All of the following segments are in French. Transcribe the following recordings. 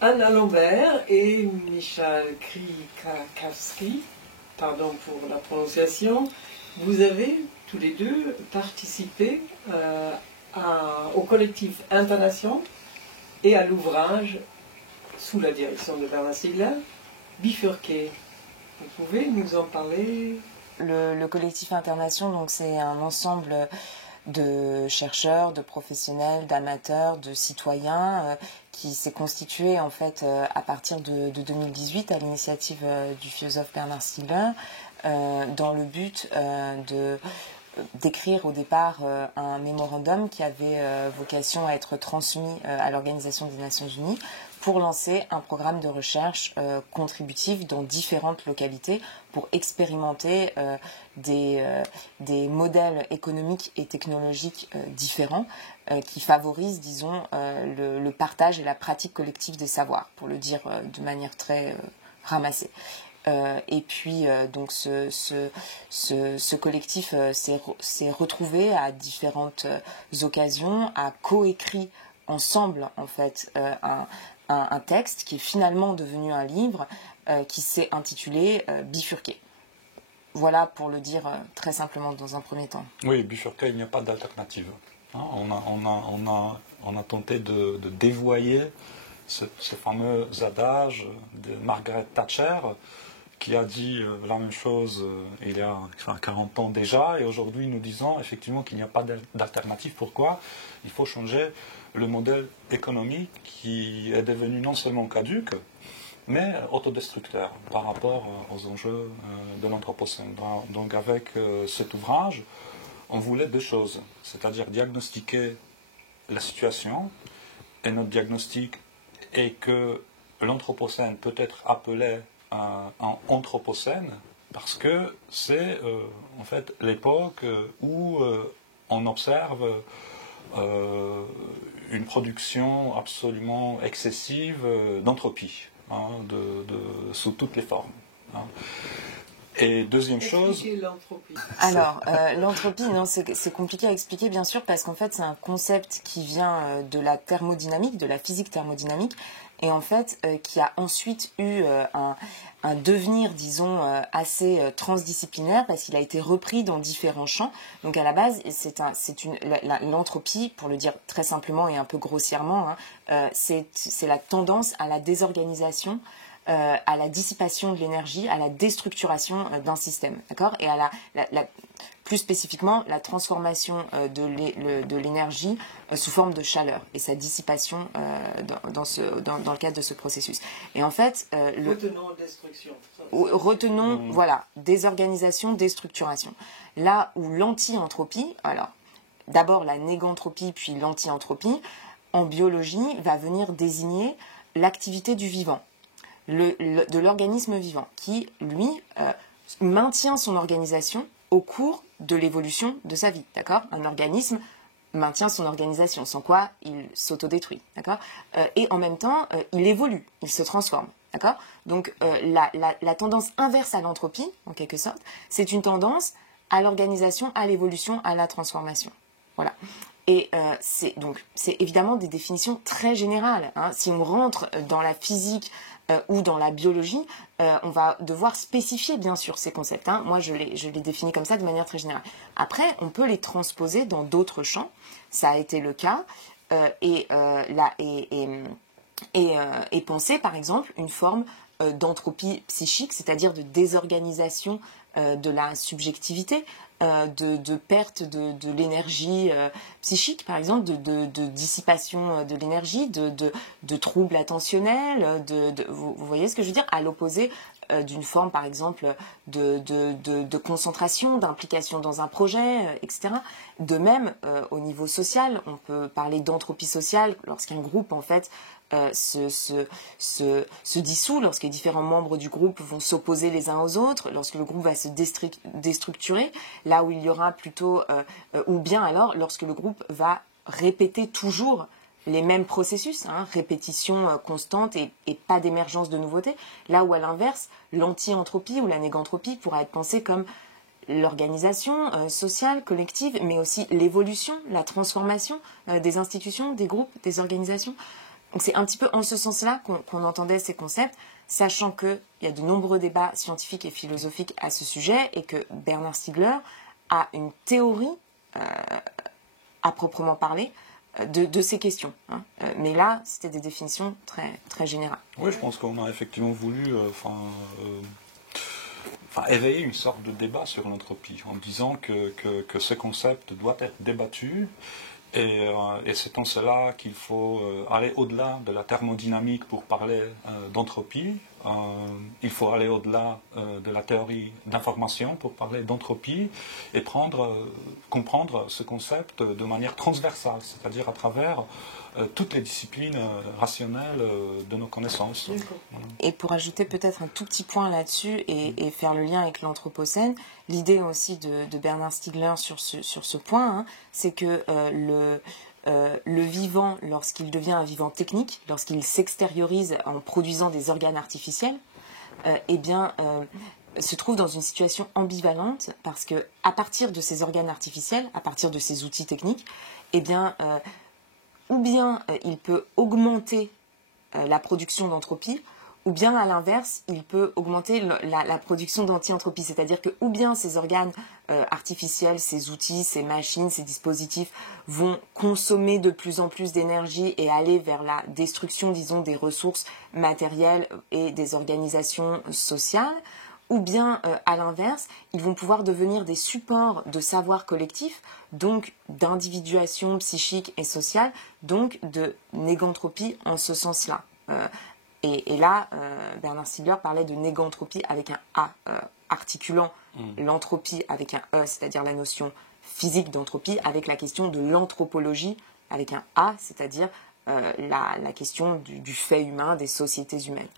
Anna Lambert et Michal Krikakowski, pardon pour la prononciation, vous avez tous les deux participé au collectif Intonation et à l'ouvrage sous la direction de Bernard Stiegler, Bifurqué. Vous pouvez nous en parler? Le collectif Intonation, donc c'est un ensemble de chercheurs, de professionnels, d'amateurs, de citoyens qui s'est constitué en fait à partir de 2018 à l'initiative du philosophe Bernard Stiegler dans le but d'écrire au départ un mémorandum qui avait vocation à être transmis à l'Organisation des Nations Unies pour lancer un programme de recherche contributif dans différentes localités pour expérimenter des modèles économiques et technologiques différents qui favorisent, disons, le partage et la pratique collective des savoirs, pour le dire de manière très ramassée. Et puis donc ce collectif s'est retrouvé à différentes occasions, a coécrit ensemble en fait un texte qui est finalement devenu un livre qui s'est intitulé Bifurqué. Voilà pour le dire très simplement dans un premier temps. Oui, Bifurqué, il n'y a pas d'alternative. Hein, on a tenté de dévoyer ce fameux adage de Margaret Thatcher qui a dit la même chose il y a 40 ans déjà, et aujourd'hui nous disons effectivement qu'il n'y a pas d'alternative. Pourquoi? Il faut changer le modèle économique qui est devenu non seulement caduque, mais autodestructeur par rapport aux enjeux de l'Anthropocène. Donc avec cet ouvrage, on voulait deux choses, c'est-à-dire diagnostiquer la situation, et notre diagnostic est que l'Anthropocène peut être appelé un Anthropocène parce que c'est en fait l'époque où on observe une production absolument excessive d'entropie, hein, sous toutes les formes. Hein. Et deuxième chose... l'entropie. Alors, l'entropie, non, c'est compliqué à expliquer, bien sûr, parce qu'en fait, c'est un concept qui vient de la thermodynamique, de la physique thermodynamique, et en fait, qui a ensuite eu un devenir, disons, assez transdisciplinaire, parce qu'il a été repris dans différents champs. Donc, à la base, l'entropie, pour le dire très simplement et un peu grossièrement, hein, c'est la tendance à la désorganisation, à la dissipation de l'énergie, à la déstructuration d'un système, d'accord, et à plus spécifiquement la transformation de l'énergie sous forme de chaleur et sa dissipation dans le cadre de ce processus. Et en fait, retenons destruction. Retenons, voilà, désorganisation, déstructuration. Là où l'anti-entropie, alors d'abord la négantropie puis l'anti-entropie, en biologie va venir désigner l'activité du vivant. De l'organisme vivant, qui, lui, maintient son organisation au cours de l'évolution de sa vie, d'accord? Un organisme maintient son organisation, sans quoi il s'autodétruit, d'accord? Et en même temps, il évolue, il se transforme, d'accord? Donc, la tendance inverse à l'entropie, en quelque sorte, c'est une tendance à l'organisation, à l'évolution, à la transformation. Voilà. Et c'est évidemment des définitions très générales. Hein. Si on rentre dans la physique ou dans la biologie, on va devoir spécifier bien sûr ces concepts. Hein. Moi, je les définis comme ça de manière très générale. Après, on peut les transposer dans d'autres champs. Ça a été le cas. Et penser, par exemple, une forme d'entropie psychique, c'est-à-dire de désorganisation de la subjectivité, de perte de l'énergie psychique, par exemple, de dissipation de l'énergie, de troubles attentionnels, vous voyez ce que je veux dire, à l'opposé d'une forme, par exemple, de concentration, d'implication dans un projet, etc. De même, au niveau social, on peut parler d'entropie sociale lorsqu'un groupe, en fait, se dissout, lorsque les différents membres du groupe vont s'opposer les uns aux autres, lorsque le groupe va se déstructurer, là où il y aura plutôt, ou bien alors lorsque le groupe va répéter toujours les mêmes processus, répétition constante et pas d'émergence de nouveautés. Là où à l'inverse, l'anti-entropie ou la négantropie pourra être pensée comme l'organisation sociale, collective, mais aussi l'évolution, la transformation des institutions, des groupes, des organisations. Donc c'est un petit peu en ce sens-là qu'on entendait ces concepts, sachant qu'il y a de nombreux débats scientifiques et philosophiques à ce sujet et que Bernard Stiegler a une théorie à proprement parler de ces questions. Mais là, c'était des définitions très, très générales. Oui, je pense qu'on a effectivement voulu éveiller une sorte de débat sur l'entropie en disant que ce concept doit être débattu. Et c'est en cela qu'il faut aller au-delà de la thermodynamique pour parler d'entropie. Il faut aller au-delà de la théorie d'information pour parler d'entropie et comprendre ce concept de manière transversale, c'est-à-dire à travers toutes les disciplines rationnelles de nos connaissances. Et pour ajouter peut-être un tout petit point là-dessus et faire le lien avec l'Anthropocène, l'idée aussi de Bernard Stiegler sur ce point, c'est que le vivant, lorsqu'il devient un vivant technique, lorsqu'il s'extériorise en produisant des organes artificiels, se trouve dans une situation ambivalente parce que à partir de ces organes artificiels, à partir de ces outils techniques, ou bien il peut augmenter la production d'entropie, ou bien à l'inverse, il peut augmenter la production d'anti-entropie. C'est-à-dire que ou bien ces organes artificiels, ces outils, ces machines, ces dispositifs vont consommer de plus en plus d'énergie et aller vers la destruction, disons, des ressources matérielles et des organisations sociales, ou bien, à l'inverse, ils vont pouvoir devenir des supports de savoir collectif, donc d'individuation psychique et sociale, donc de négantropie en ce sens-là. Et là, Bernard Stiegler parlait de négantropie avec un A, articulant l'entropie avec un E, c'est-à-dire la notion physique d'entropie, avec la question de l'anthropologie avec un A, c'est-à-dire la question du fait humain, des sociétés humaines.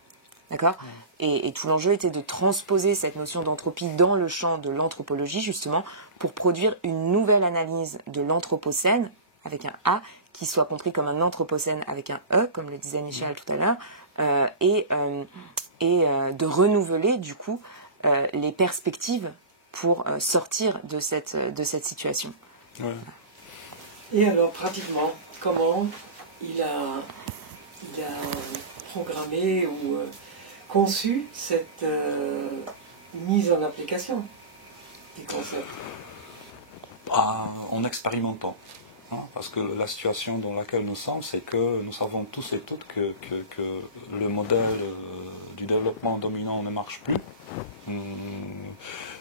D'accord ? Et tout l'enjeu était de transposer cette notion d'entropie dans le champ de l'anthropologie, justement, pour produire une nouvelle analyse de l'anthropocène, avec un A, qui soit compris comme un anthropocène avec un E, comme le disait Michel tout à l'heure, et de renouveler, du coup, les perspectives pour sortir de cette situation. Ouais. Et alors, pratiquement, comment il a programmé ou conçu cette mise en application du concept? En expérimentant. Parce que la situation dans laquelle nous sommes, c'est que nous savons tous et toutes que le modèle du développement dominant ne marche plus.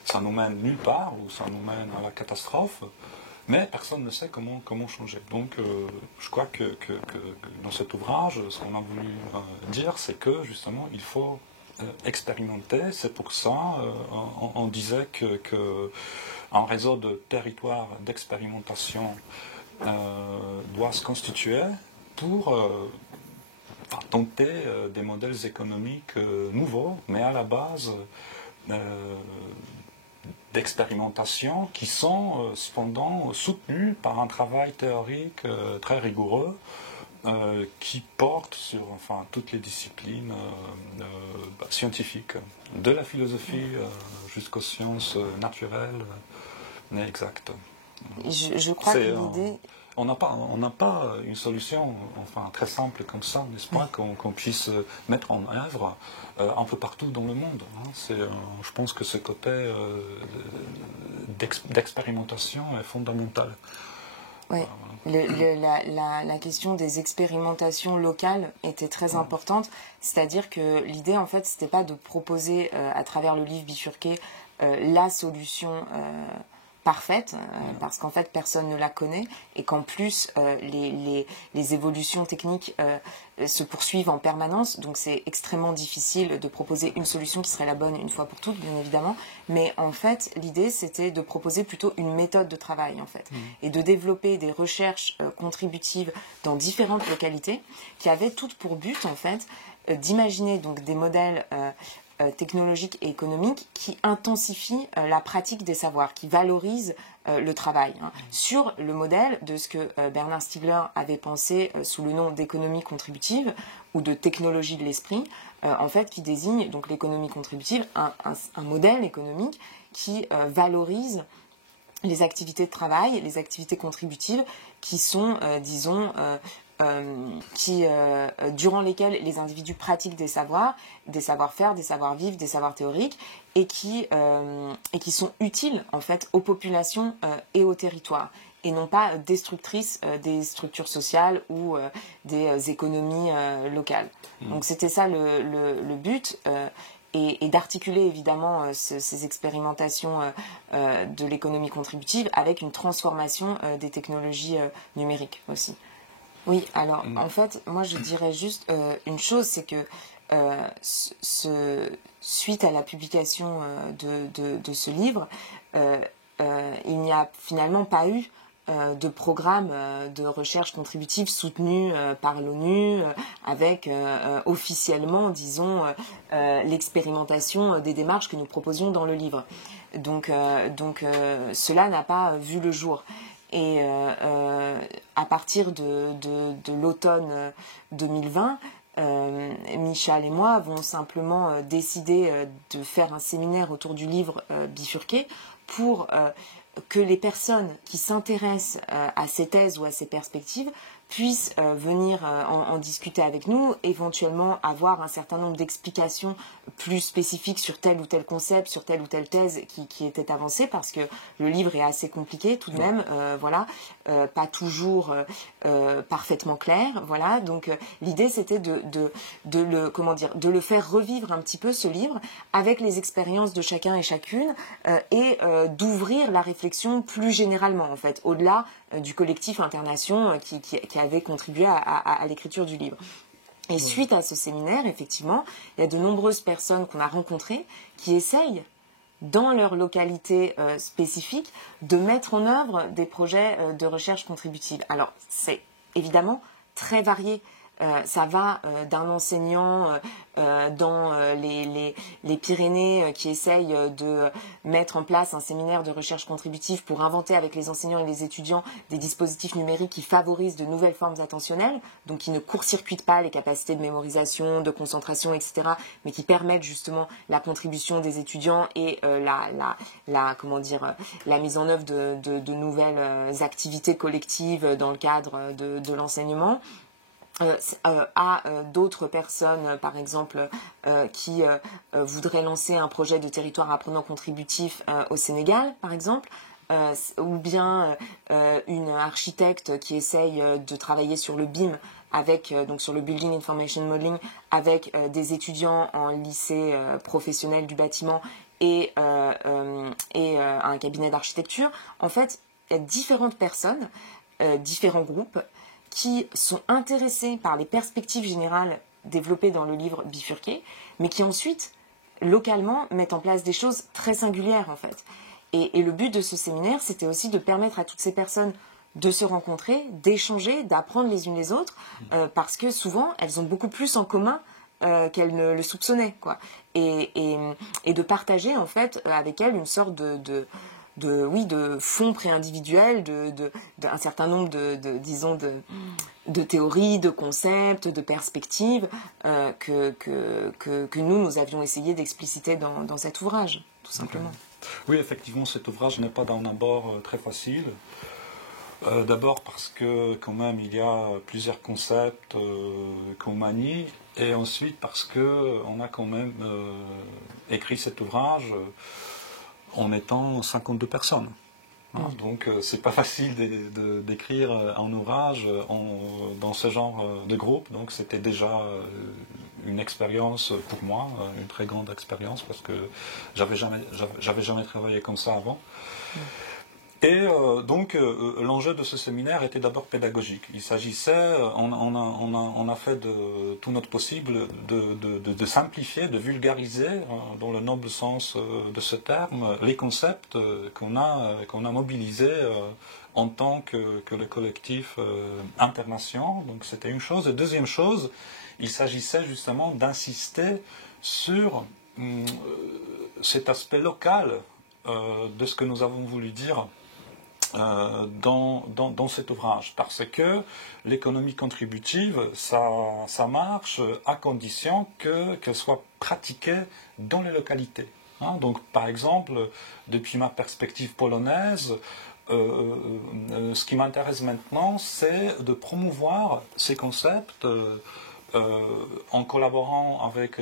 Ça nous mène nulle part, ou ça nous mène à la catastrophe, mais personne ne sait comment changer. Donc je crois que dans cet ouvrage, ce qu'on a voulu dire, c'est que justement, il faut expérimenter. C'est pour ça, on disait que un réseau de territoires d'expérimentation doit se constituer pour tenter des modèles économiques nouveaux, mais à la base d'expérimentation qui sont cependant soutenus par un travail théorique très rigoureux qui porte sur toutes les disciplines scientifiques, de la philosophie jusqu'aux sciences naturelles et exactes. Je crois que l'idée... On n'a pas une solution très simple comme ça, n'est-ce pas, qu'on puisse mettre en œuvre un peu partout dans le monde. Je pense que ce côté d'expérimentation est fondamental. Oui, la question des expérimentations locales était très importante, c'est-à-dire que l'idée, en fait, c'était pas de proposer à travers le livre bifurqué la solution parfaite, parce qu'en fait personne ne la connaît et qu'en plus les évolutions techniques se poursuivent en permanence, donc c'est extrêmement difficile de proposer une solution qui serait la bonne une fois pour toutes, bien évidemment, mais en fait l'idée c'était de proposer plutôt une méthode de travail en fait, et de développer des recherches contributives dans différentes localités qui avaient toutes pour but en fait d'imaginer donc des modèles technologiques et économiques qui intensifient la pratique des savoirs, qui valorisent le travail, hein, sur le modèle de ce que Bernard Stiegler avait pensé sous le nom d'économie contributive ou de technologie de l'esprit, en fait, qui désigne donc l'économie contributive, un modèle économique qui valorise les activités de travail, les activités contributives qui sont, durant lesquelles les individus pratiquent des savoirs, des savoir-faire, des savoir-vivre, des savoirs théoriques, et qui sont utiles en fait aux populations et aux territoires, et non pas destructrices des structures sociales ou des économies locales. Donc c'était ça le but. Et d'articuler évidemment ces expérimentations de l'économie contributive avec une transformation des technologies numériques aussi. Oui, alors en fait, moi je dirais juste une chose, c'est que suite à la publication de ce livre, il n'y a finalement pas eu de programme de recherche contributive soutenu par l'ONU avec officiellement, disons, l'expérimentation des démarches que nous proposions dans le livre. Donc cela n'a pas vu le jour. Et à partir de l'automne 2020, Michal et moi avons simplement décidé de faire un séminaire autour du livre bifurqué pour que les personnes qui s'intéressent à ces thèses ou à ces perspectives puissent venir en discuter avec nous, éventuellement avoir un certain nombre d'explications plus spécifiques sur tel ou tel concept, sur telle ou telle thèse qui était avancée, parce que le livre est assez compliqué tout de même, voilà, pas toujours parfaitement clair, voilà. Donc l'idée c'était de le faire revivre un petit peu, ce livre, avec les expériences de chacun et chacune, et d'ouvrir la réflexion plus généralement en fait, au-delà du collectif Internation qui avait contribué à l'écriture du livre. Et suite à ce séminaire, effectivement, il y a de nombreuses personnes qu'on a rencontrées qui essayent, dans leur localité spécifique, de mettre en œuvre des projets de recherche contributive. Alors, c'est évidemment très varié. Ça va d'un enseignant dans les Pyrénées qui essaye de mettre en place un séminaire de recherche contributive pour inventer avec les enseignants et les étudiants des dispositifs numériques qui favorisent de nouvelles formes attentionnelles, donc qui ne court-circuitent pas les capacités de mémorisation, de concentration, etc., mais qui permettent justement la contribution des étudiants et la mise en œuvre de nouvelles activités collectives dans le cadre de l'enseignement. À d'autres personnes, par exemple, qui voudraient lancer un projet de territoire apprenant contributif au Sénégal, par exemple, ou bien une architecte qui essaye de travailler sur le BIM, donc sur le Building Information Modeling, avec des étudiants en lycée professionnel du bâtiment et un cabinet d'architecture. En fait, il y a différentes personnes, différents groupes, qui sont intéressés par les perspectives générales développées dans le livre bifurqué, mais qui ensuite, localement, mettent en place des choses très singulières, en fait. Et le but de ce séminaire, c'était aussi de permettre à toutes ces personnes de se rencontrer, d'échanger, d'apprendre les unes les autres, parce que souvent, elles ont beaucoup plus en commun qu'elles ne le soupçonnaient, quoi. Et de partager, en fait, avec elles une sorte de fonds préindividuels, d'un certain nombre de théories, de concepts, de perspectives que nous avions essayé d'expliciter dans cet ouvrage, tout simplement. Oui, effectivement, cet ouvrage n'est pas d'un abord très facile. D'abord parce que quand même il y a plusieurs concepts qu'on manie, et ensuite parce que on a quand même écrit cet ouvrage en étant 52 personnes. Hein, donc c'est pas facile d'écrire un ouvrage dans ce genre de groupe. Donc c'était déjà une expérience pour moi, une très grande expérience, parce que j'avais jamais travaillé comme ça avant. Et donc l'enjeu de ce séminaire était d'abord pédagogique. Il s'agissait, on a fait de tout notre possible de simplifier, de vulgariser, dans le noble sens de ce terme, les concepts qu'on a mobilisés en tant que le collectif Internation. Donc c'était une chose. Et deuxième chose, il s'agissait justement d'insister sur cet aspect local de ce que nous avons voulu dire dans cet ouvrage, parce que l'économie contributive, ça marche à condition qu'elle soit pratiquée dans les localités. Hein. Donc, par exemple, depuis ma perspective polonaise, ce qui m'intéresse maintenant, c'est de promouvoir ces concepts en collaborant avec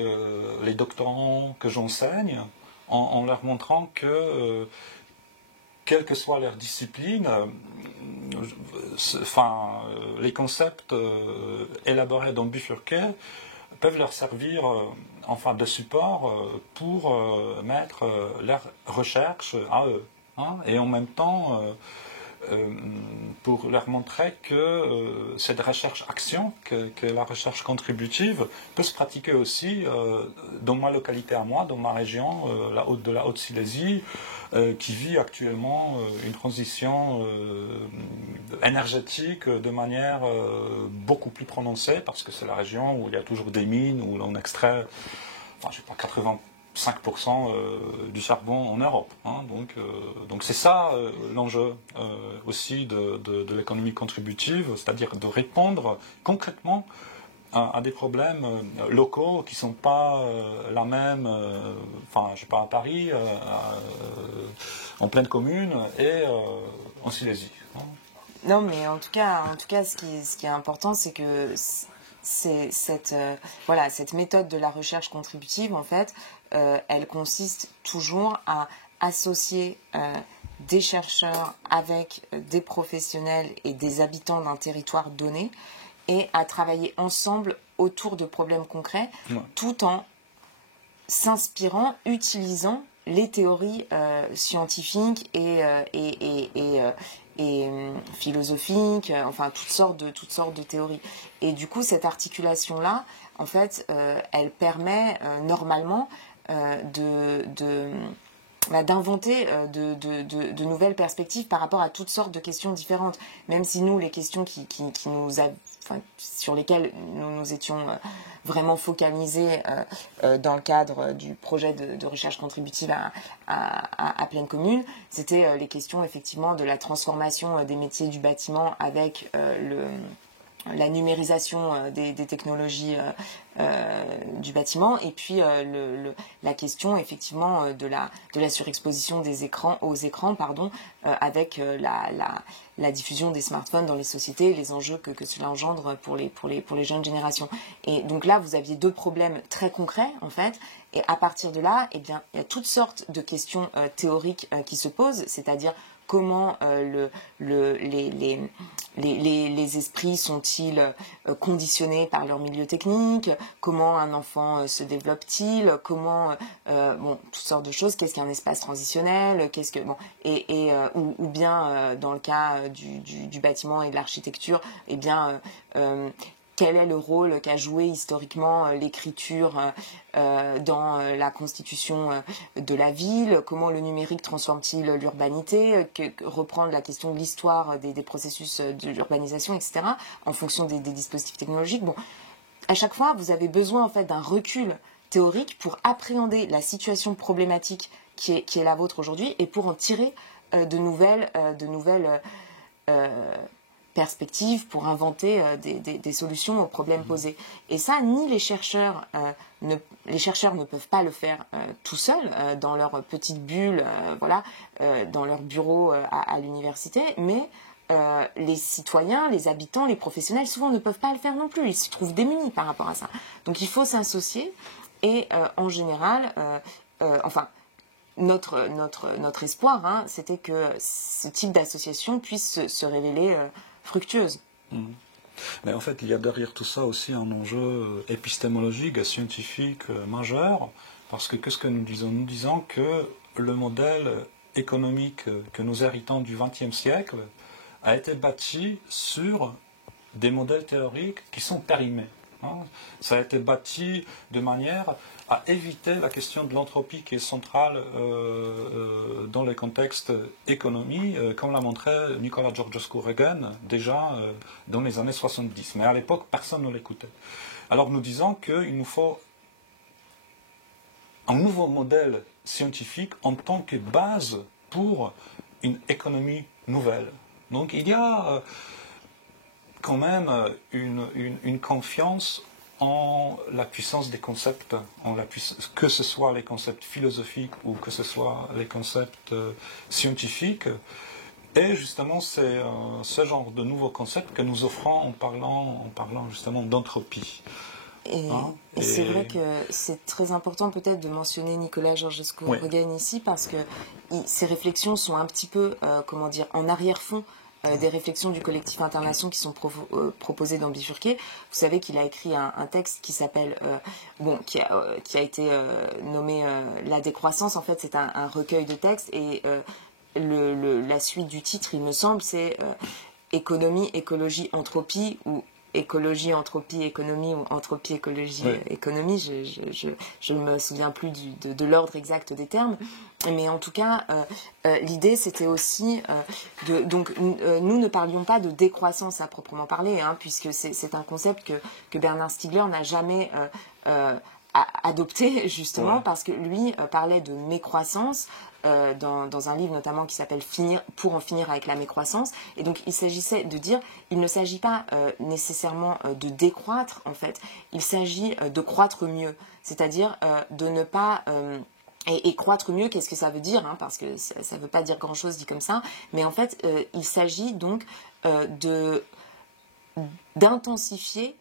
les doctorants que j'enseigne, en leur montrant que quelle que soit leur discipline, les concepts élaborés dans Bifurquet peuvent leur servir de support pour mettre leur recherche à eux. Hein, et en même temps, pour leur montrer que cette recherche-action, que la recherche contributive peut se pratiquer aussi dans ma localité à moi, dans ma région, de la Haute-Silésie, qui vit actuellement une transition énergétique de manière beaucoup plus prononcée, parce que c'est la région où il y a toujours des mines, où l'on extrait, 85% du charbon en Europe. Hein, donc c'est ça l'enjeu aussi de l'économie contributive, c'est-à-dire de répondre concrètement à des problèmes locaux qui ne sont pas la même, je sais pas, à Paris, en pleine commune et en Silésie. Hein. Non, mais en tout cas, ce qui est important, c'est que cette méthode de la recherche contributive, en fait, elle consiste toujours à associer des chercheurs avec des professionnels et des habitants d'un territoire donné, et à travailler ensemble autour de problèmes concrets, tout en s'inspirant, utilisant les théories scientifiques et philosophiques, toutes sortes de théories. Et du coup, cette articulation-là, en fait, elle permet normalement d'inventer de nouvelles perspectives par rapport à toutes sortes de questions différentes. Même si nous, les questions sur lesquelles nous étions vraiment focalisés dans le cadre du projet de recherche contributive à Pleine Commune, c'était les questions effectivement de la transformation des métiers du bâtiment avec la numérisation des technologies du bâtiment, et puis la question effectivement de la surexposition aux écrans, avec la diffusion des smartphones dans les sociétés, les enjeux que cela engendre pour les jeunes générations. Et donc là, vous aviez deux problèmes très concrets, en fait, et à partir de là, eh bien, il y a toutes sortes de questions théoriques qui se posent, c'est-à-dire comment les esprits sont-ils conditionnés par leur milieu technique, comment un enfant se développe-t-il, comment toutes sortes de choses, qu'est-ce qu'un espace transitionnel, ou bien dans le cas du bâtiment et de l'architecture, eh bien quel est le rôle qu'a joué historiquement l'écriture dans la constitution de la ville, comment le numérique transforme-t-il l'urbanité, reprendre la question de l'histoire des processus de l'urbanisation, etc., en fonction des dispositifs technologiques. Bon, à chaque fois, vous avez besoin en fait d'un recul théorique pour appréhender la situation problématique qui est la vôtre aujourd'hui et pour en tirer de nouvelles perspectives, pour inventer des solutions aux problèmes posés. Et ça, ni les chercheurs ne peuvent pas le faire tout seuls dans leur petite bulle, dans leur bureau à l'université, mais les citoyens, les habitants, les professionnels, souvent ne peuvent pas le faire non plus. Ils se trouvent démunis par rapport à ça. Donc il faut s'associer et en général, notre espoir, c'était que ce type d'association puisse se révéler fructueuse. Mais en fait, il y a derrière tout ça aussi un enjeu épistémologique et scientifique majeur, parce que qu'est-ce que nous disons? Nous disons que le modèle économique que nous héritons du XXe siècle a été bâti sur des modèles théoriques qui sont périmés. Ça a été bâti de manière à éviter la question de l'entropie qui est centrale dans le contexte économie, comme l'a montré Nicolas Georgescu-Reagan déjà dans les années 70. Mais à l'époque, personne ne l'écoutait. Alors nous disons qu'il nous faut un nouveau modèle scientifique en tant que base pour une économie nouvelle. Donc il y a quand même une confiance en la puissance des concepts, que ce soit les concepts philosophiques ou que ce soit les concepts scientifiques. Et justement, c'est ce genre de nouveaux concepts que nous offrons en parlant justement d'entropie. Et c'est vrai que c'est très important peut-être de mentionner Nicolas Georgescu-Roegen ici, parce que ces réflexions sont un petit peu, en arrière-fond des réflexions du collectif Internation qui sont proposées dans Bifurqué. Vous savez qu'il a écrit un texte qui s'appelle, qui a été nommé La décroissance. En fait, c'est un recueil de textes, et la suite du titre, il me semble, c'est Économie, écologie, entropie, ou écologie, entropie, économie, ou entropie, écologie, économie. Je ne me souviens plus de l'ordre exact des termes. Mais en tout cas, l'idée, c'était aussi nous ne parlions pas de décroissance à proprement parler, puisque c'est un concept que Bernard Stiegler n'a jamais adopté, justement, parce que lui parlait de mécroissance dans un livre notamment qui s'appelle Pour en finir avec la mécroissance. Et donc il s'agissait de dire, il ne s'agit pas nécessairement de décroître, en fait, il s'agit de croître mieux, c'est-à-dire de ne pas... Et croître mieux, qu'est-ce que ça veut dire, parce que ça ne veut pas dire grand-chose dit comme ça, mais en fait, il s'agit donc d'intensifier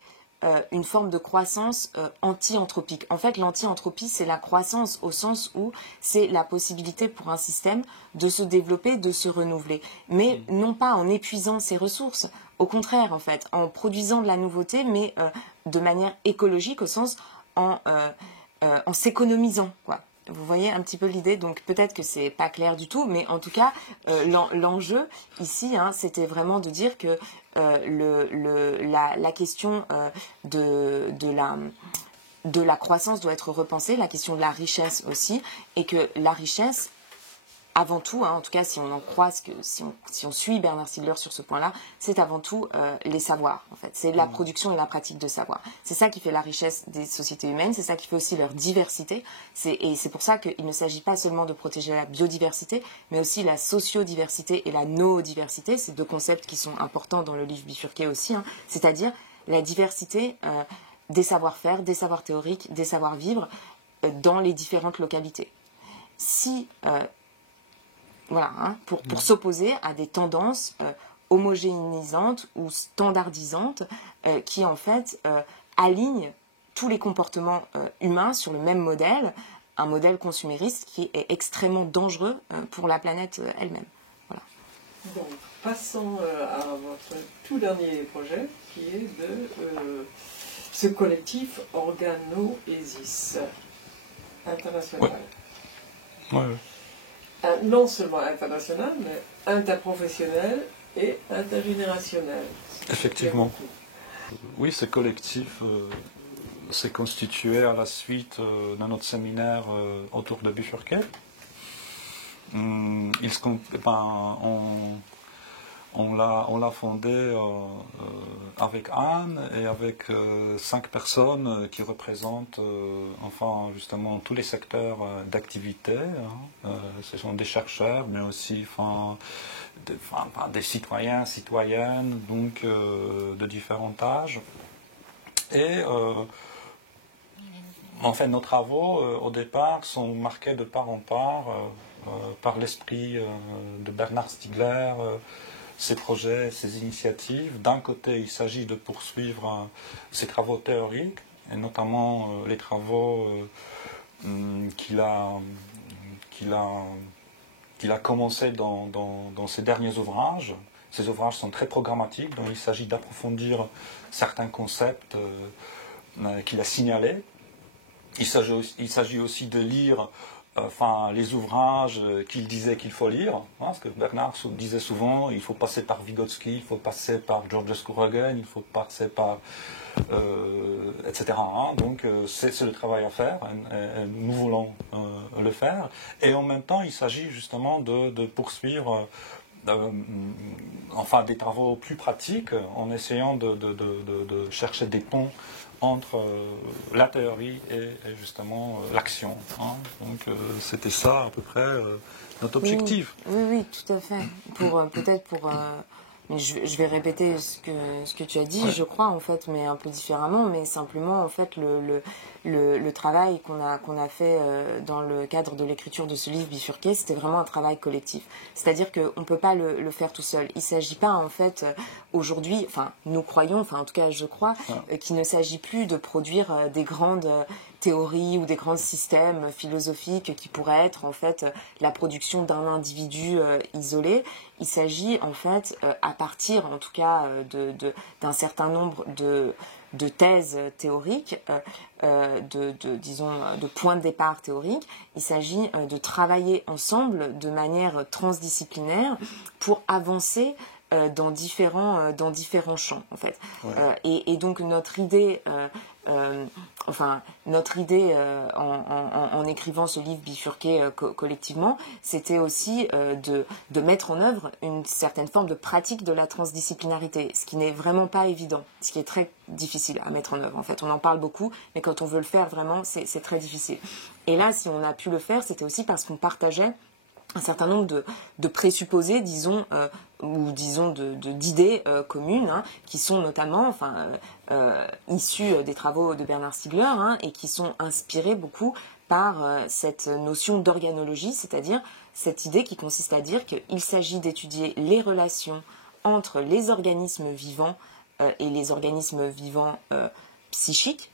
une forme de croissance anti-anthropique. En fait, l'anti-anthropie, c'est la croissance au sens où c'est la possibilité pour un système de se développer, de se renouveler. Mais non pas en épuisant ses ressources, au contraire, en fait, en produisant de la nouveauté, mais de manière écologique, au sens en s'économisant, quoi. Vous voyez un petit peu l'idée, donc peut-être que c'est pas clair du tout, mais en tout cas, l'enjeu ici, c'était vraiment de dire que la question de la croissance doit être repensée, la question de la richesse aussi, et que la richesse, avant tout, en tout cas si on en croit, si on suit Bernard Stiegler sur ce point-là, c'est avant tout les savoirs, en fait. C'est la production et la pratique de savoir. C'est ça qui fait la richesse des sociétés humaines, c'est ça qui fait aussi leur diversité. Et c'est pour ça qu'il ne s'agit pas seulement de protéger la biodiversité, mais aussi la sociodiversité et la noodiversité. C'est deux concepts qui sont importants dans le livre Bifurqué aussi, c'est-à-dire la diversité des savoir-faire, des savoirs théoriques, des savoir-vivre dans les différentes localités. Si... pour s'opposer à des tendances homogénéisantes ou standardisantes qui, en fait, alignent tous les comportements humains sur le même modèle, un modèle consumériste qui est extrêmement dangereux pour la planète elle-même. Voilà. Donc, passons à votre tout dernier projet, qui est de ce collectif Organoesis international. Ouais. Non seulement international, mais interprofessionnel et intergénérationnel. Effectivement. Oui, ce collectif s'est constitué à la suite de notre séminaire autour de Bifurqué. On l'a fondé avec Anne et avec 5 personnes qui représentent justement tous les secteurs d'activité. Ce sont des chercheurs, mais aussi des citoyens, citoyennes, donc de différents âges. Et en fait, nos travaux, au départ, sont marqués de part en part par l'esprit de Bernard Stiegler, ses projets, ses initiatives. D'un côté, il s'agit de poursuivre ses travaux théoriques, et notamment les travaux qu'il a commencé dans ses derniers ouvrages. Ces ouvrages sont très programmatiques, donc il s'agit d'approfondir certains concepts qu'il a signalés. Il s'agit aussi de lire les ouvrages qu'il disait qu'il faut lire, parce que Bernard disait souvent, il faut passer par Vygotsky, il faut passer par Georgescu-Roegen, il faut passer par... etc. Donc c'est le travail à faire, et nous voulons le faire. Et en même temps, il s'agit justement de poursuivre des travaux plus pratiques, en essayant de chercher des ponts entre la théorie et justement l'action. Hein. Donc c'était ça à peu près notre objectif. Oui, tout à fait. Peut-être pour mais je vais répéter ce que tu as dit, je crois, en fait, mais un peu différemment, mais simplement, en fait, le travail qu'on a fait dans le cadre de l'écriture de ce livre bifurqué, c'était vraiment un travail collectif. C'est-à-dire qu'on ne peut pas le faire tout seul. Il ne s'agit pas, en fait, aujourd'hui, enfin, nous croyons, enfin, en tout cas, je crois, qu'il ne s'agit plus de produire des grandes théories ou des grands systèmes philosophiques qui pourraient être, en fait, la production d'un individu isolé. Il s'agit, en fait, à partir, en tout cas, d'un certain nombre de thèses théoriques, disons, de points de départ théoriques. Il s'agit de travailler ensemble de manière transdisciplinaire pour avancer dans différents champs, en fait. Ouais. Et donc notre idée en écrivant ce livre bifurqué collectivement, c'était aussi de mettre en œuvre une certaine forme de pratique de la transdisciplinarité, ce qui n'est vraiment pas évident, ce qui est très difficile à mettre en œuvre. En fait, on en parle beaucoup, mais quand on veut le faire vraiment, c'est très difficile. Et là, si on a pu le faire, c'était aussi parce qu'on partageait un certain nombre de présupposés, disons, ou disons d'idées communes, hein, qui sont notamment issues des travaux de Bernard Stiegler, hein, et qui sont inspirées beaucoup par cette notion d'organologie, c'est-à-dire cette idée qui consiste à dire qu'il s'agit d'étudier les relations entre les organismes vivants et les organismes vivants psychiques,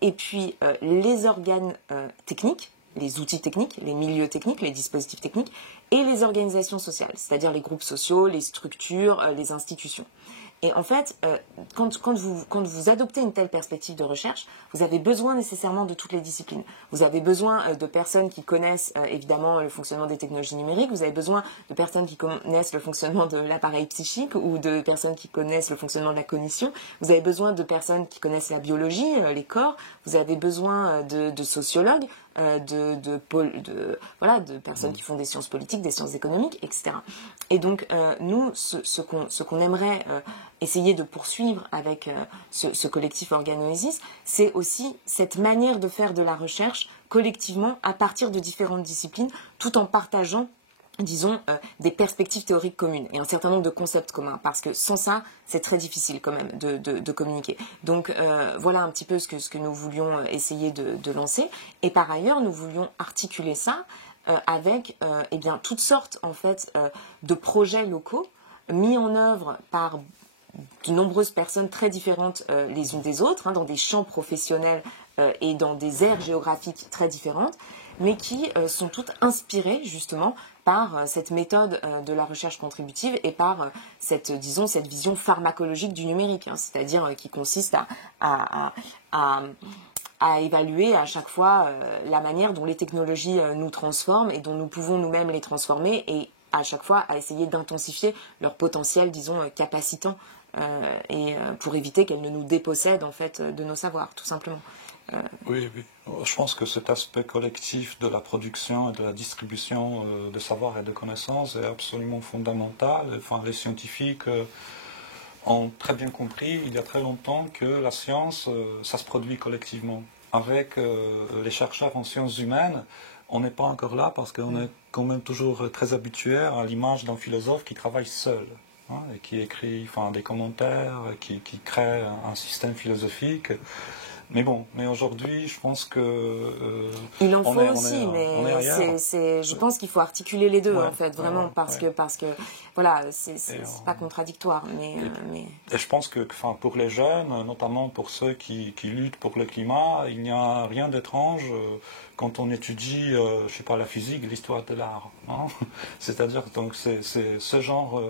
et puis les organes techniques, les outils techniques, les milieux techniques, les dispositifs techniques, et les organisations sociales, c'est-à-dire les groupes sociaux, les structures, les institutions. Et en fait, quand vous adoptez une telle perspective de recherche, vous avez besoin nécessairement de toutes les disciplines. Vous avez besoin de personnes qui connaissent évidemment le fonctionnement des technologies numériques, vous avez besoin de personnes qui connaissent le fonctionnement de l'appareil psychique ou de personnes qui connaissent le fonctionnement de la cognition, vous avez besoin de personnes qui connaissent la biologie, les corps, vous avez besoin de sociologues, de personnes qui font des sciences politiques, des sciences économiques, etc. Et donc, nous, ce qu'on aimerait essayer de poursuivre avec ce collectif Organoesis, c'est aussi cette manière de faire de la recherche collectivement à partir de différentes disciplines, tout en partageant, disons, des perspectives théoriques communes et un certain nombre de concepts communs, parce que sans ça, c'est très difficile quand même de communiquer. Donc voilà un petit peu ce que nous voulions essayer de lancer. Et par ailleurs, nous voulions articuler ça avec toutes sortes en fait de projets locaux mis en œuvre par de nombreuses personnes très différentes les unes des autres, hein, dans des champs professionnels et dans des aires géographiques très différentes, mais qui sont toutes inspirées justement par cette méthode de la recherche contributive et par cette vision pharmacologique du numérique, hein, c'est-à-dire qui consiste à évaluer à chaque fois la manière dont les technologies nous transforment et dont nous pouvons nous-mêmes les transformer, et à chaque fois à essayer d'intensifier leur potentiel, disons, capacitant, et pour éviter qu'elles ne nous dépossèdent en fait de nos savoirs, tout simplement. Oui. Je pense que cet aspect collectif de la production et de la distribution de savoir et de connaissances est absolument fondamental. Enfin, les scientifiques ont très bien compris il y a très longtemps que la science, ça se produit collectivement. Avec les chercheurs en sciences humaines, on n'est pas encore là parce qu'on est quand même toujours très habitué à l'image d'un philosophe qui travaille seul, hein, et qui écrit des commentaires, qui crée un système philosophique. Mais bon, aujourd'hui, je pense que... il en faut aussi, mais je pense qu'il faut articuler les deux, en fait, vraiment, parce que voilà, c'est pas contradictoire. Et je pense que pour les jeunes, notamment pour ceux qui luttent pour le climat, il n'y a rien d'étrange quand on étudie, je sais pas, la physique, l'histoire de l'art. Hein. C'est-à-dire, donc, c'est ce genre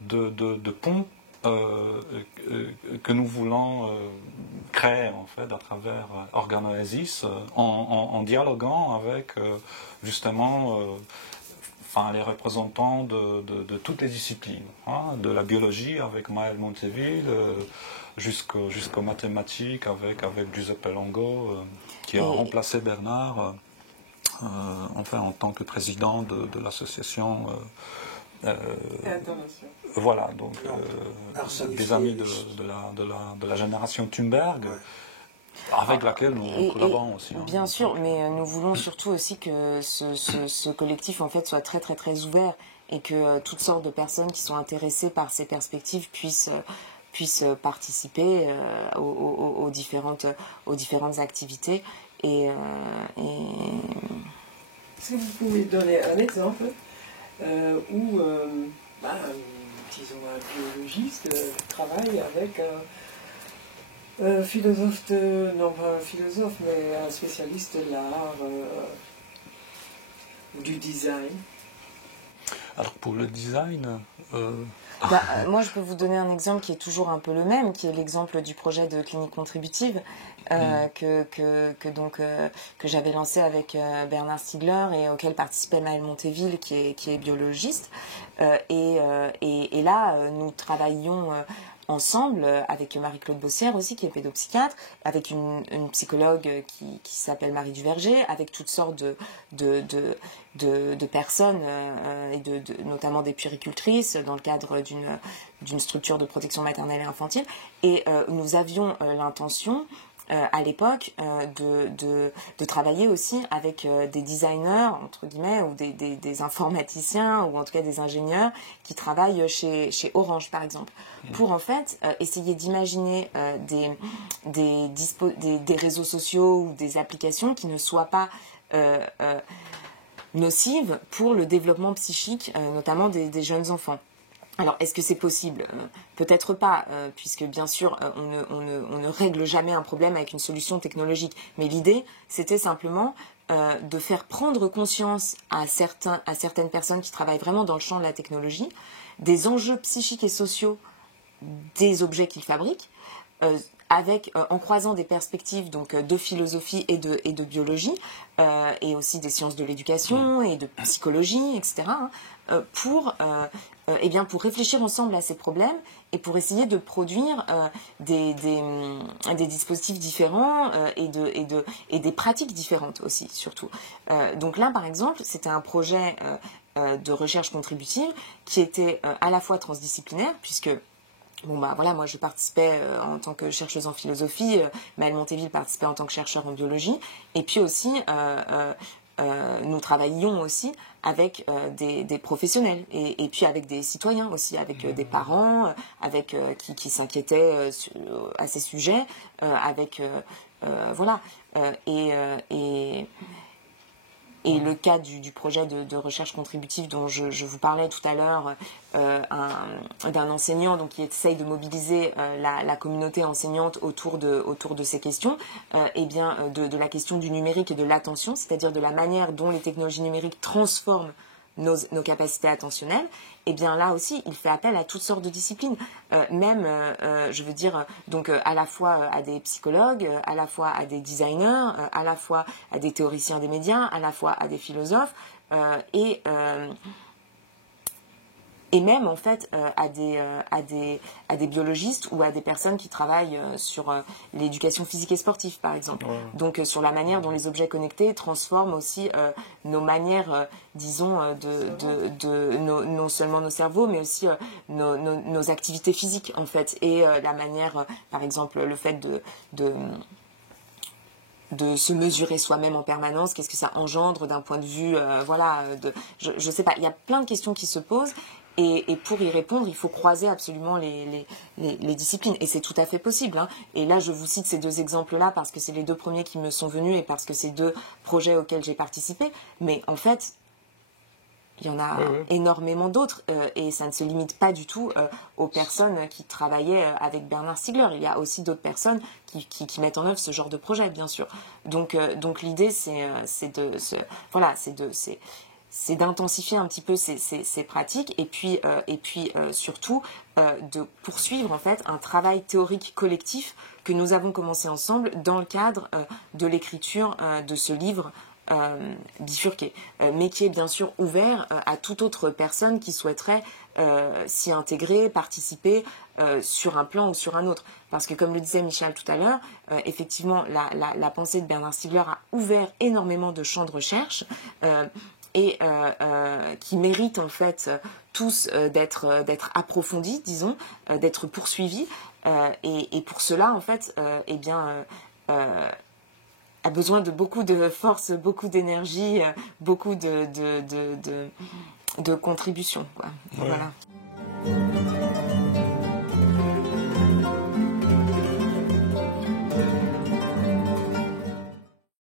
de pont que nous voulons créer en fait à travers Organoesis en dialoguant avec justement les représentants de toutes les disciplines, hein, de la biologie avec Maël Monteville jusqu'aux mathématiques avec Giuseppe Longo qui a remplacé Bernard en tant que président de l'association voilà, donc des amis de la génération Thunberg, Avec laquelle nous collaborons aussi. Bien sûr, mais nous voulons surtout aussi que ce collectif en fait soit très très très ouvert et que toutes sortes de personnes qui sont intéressées par ces perspectives puissent participer aux différentes activités et Si vous pouvez donner un exemple où, disons, un biologiste travaille avec un philosophe, non pas un philosophe, mais un spécialiste de l'art ou du design. Alors pour le design... moi, je peux vous donner un exemple qui est toujours un peu le même, qui est l'exemple du projet de clinique contributive que j'avais lancé avec Bernard Stiegler et auquel participait Maëlle Monteville, qui est biologiste. Et là, nous travaillions ensemble avec Marie-Claude Bossière aussi, qui est pédopsychiatre, avec une psychologue qui s'appelle Marie Duverger, avec toutes sortes de personnes, et notamment des puéricultrices, dans le cadre d'une structure de protection maternelle et infantile. Et nous avions l'intention, à l'époque, de travailler aussi avec des designers, entre guillemets, ou des informaticiens, ou en tout cas des ingénieurs qui travaillent chez Orange, par exemple, pour en fait essayer d'imaginer des réseaux sociaux ou des applications qui ne soient pas nocives pour le développement psychique, notamment des jeunes enfants. Alors, est-ce que c'est possible ? Peut-être pas, puisque bien sûr, on ne règle jamais un problème avec une solution technologique. Mais l'idée, c'était simplement de faire prendre conscience à certaines personnes qui travaillent vraiment dans le champ de la technologie des enjeux psychiques et sociaux des objets qu'ils fabriquent, en croisant des perspectives donc de philosophie et de biologie, et aussi des sciences de l'éducation et de psychologie, etc., pour réfléchir ensemble à ces problèmes et pour essayer de produire des dispositifs différents et des pratiques différentes aussi, surtout. Donc là, par exemple, c'était un projet de recherche contributive qui était à la fois transdisciplinaire, puisque moi je participais en tant que chercheuse en philosophie, Maëlle Monteville participait en tant que chercheur en biologie, et puis aussi nous travaillions aussi avec des professionnels et puis avec des citoyens aussi, avec des parents qui s'inquiétaient à ces sujets, et le cas du projet de recherche contributive dont je vous parlais tout à l'heure, d'un enseignant donc, qui essaye de mobiliser la communauté enseignante autour de ces questions, de la question du numérique et de l'attention, c'est-à-dire de la manière dont les technologies numériques transforment nos capacités attentionnelles, et bien là aussi, il fait appel à toutes sortes de disciplines, donc à la fois à des psychologues, à la fois à des designers, à la fois à des théoriciens des médias, à la fois à des philosophes, et même en fait à des biologistes ou à des personnes qui travaillent sur l'éducation physique et sportive, par exemple. Ouais. Donc sur la manière dont les objets connectés transforment aussi nos manières, non seulement nos cerveaux, mais aussi nos activités physiques, en fait, et la manière, par exemple, le fait de se mesurer soi-même en permanence, qu'est-ce que ça engendre d'un point de vue, je sais pas, il y a plein de questions qui se posent. Et pour y répondre, il faut croiser absolument les disciplines. Et c'est tout à fait possible, hein. Et là, je vous cite ces deux exemples-là parce que c'est les deux premiers qui me sont venus et parce que c'est deux projets auxquels j'ai participé. Mais en fait, il y en a énormément d'autres. Et ça ne se limite pas du tout aux personnes qui travaillaient avec Bernard Stiegler. Il y a aussi d'autres personnes qui mettent en œuvre ce genre de projet, bien sûr. Donc l'idée, c'est d'intensifier un petit peu ces pratiques et puis surtout de poursuivre en fait un travail théorique collectif que nous avons commencé ensemble dans le cadre de l'écriture de ce livre bifurqué, mais qui est bien sûr ouvert à toute autre personne qui souhaiterait s'y intégrer, participer sur un plan ou sur un autre. Parce que comme le disait Michel tout à l'heure, effectivement la pensée de Bernard Stiegler a ouvert énormément de champs de recherche, et qui méritent en fait tous d'être approfondis, disons, d'être poursuivis, et pour cela en fait a besoin de beaucoup de force, beaucoup d'énergie, beaucoup de contributions, quoi. Ouais. Voilà.